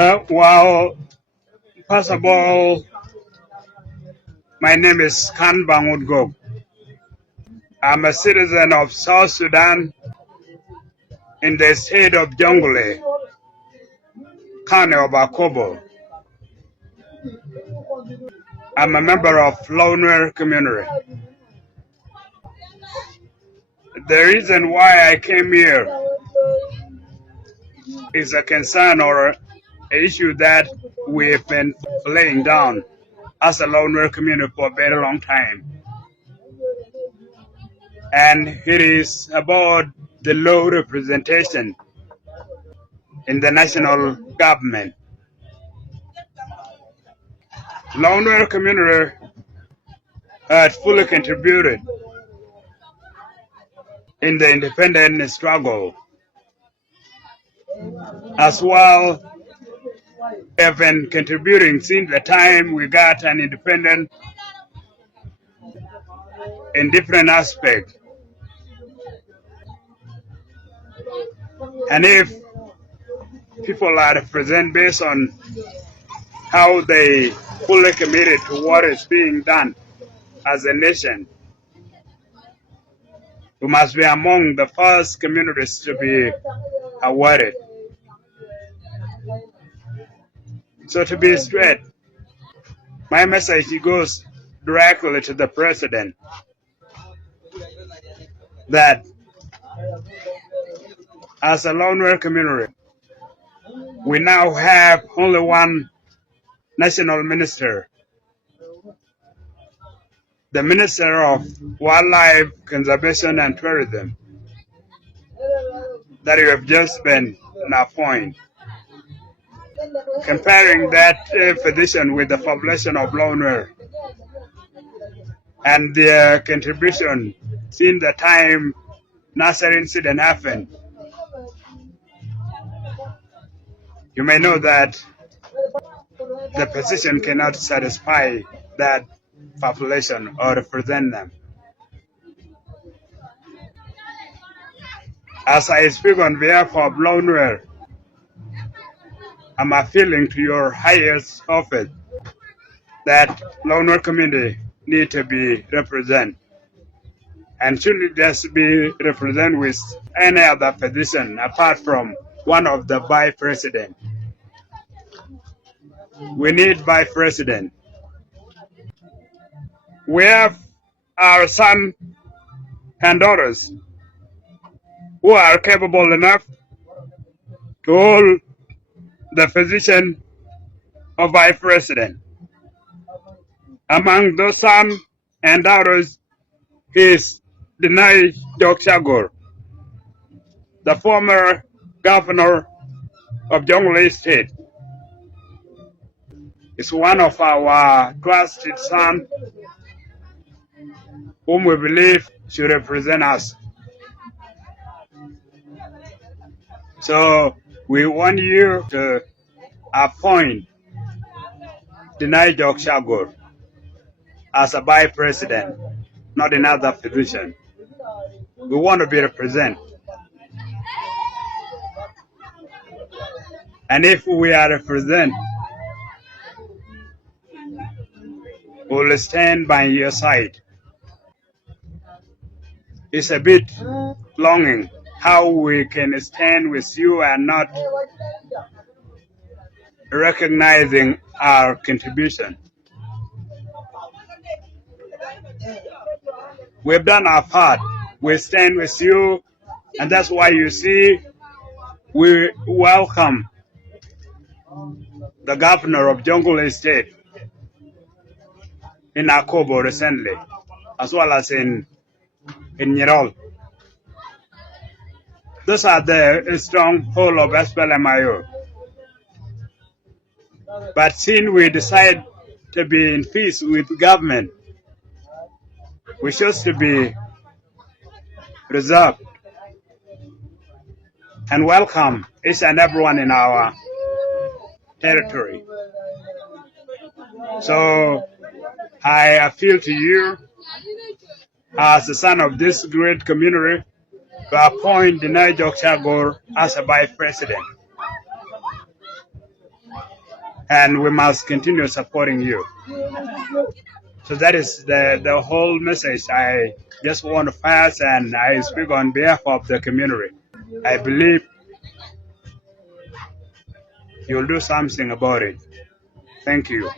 Well, first of all, my name is Khan Bangot. I'm a citizen of South Sudan in the state of Jonglei, county of Akobo. I'm a member of Lou Nuer community. The reason why I came here is a concern or an issue that we've been laying down as a Lou Nuer community for a very long time. And it is about the low representation in the national government. Lou Nuer community had fully contributed in the independent struggle, as well have been contributing since the time we got an independent in different aspects. And if people are represented based on how they fully committed to what is being done as a nation, we must be among the first communities to be awarded. So to be straight, my message goes directly to the president that as a Lou Nuer community, we now have only one national minister, the Minister of Wildlife Conservation and Tourism, that you have just been appointed. Comparing that position with the population of Lou Nuer and their contribution since the time Nasser incident happened, you may know that the position cannot satisfy that population or represent them. As I speak on behalf of Lou Nuer, I'm appealing to your highest office that Lou Nuer community need to be represented, and shouldn't just be represented with any other position apart from one of the vice president. We need vice president. We have our sons and daughters who are capable enough to hold the position of vice president. Among those sons and daughters is Denai Dokshagor, the former governor of Jonglei State. Is one of our trusted sons whom we believe should represent us. So we want you to appoint Denai Dokshagor as a vice president, not another position. We want to be represented. And if we are represented, we will stand by your side. It's a bit longing how we can stand with you and not recognizing our contribution. We've done our part. We stand with you, and that's why you see we welcome the governor of Jonglei State in Akobo recently, as well as in Nyirol. Those are the stronghold of SPLMIO. But since we decide to be in peace with government, we choose to be reserved and welcome each and everyone in our territory. So I appeal to you as the son of this great community to appoint Denai Dokshagor as a vice president. and we must continue supporting you. So that is the whole message I just want to pass, and I speak on behalf of the community. I believe you'll do something about it. Thank you.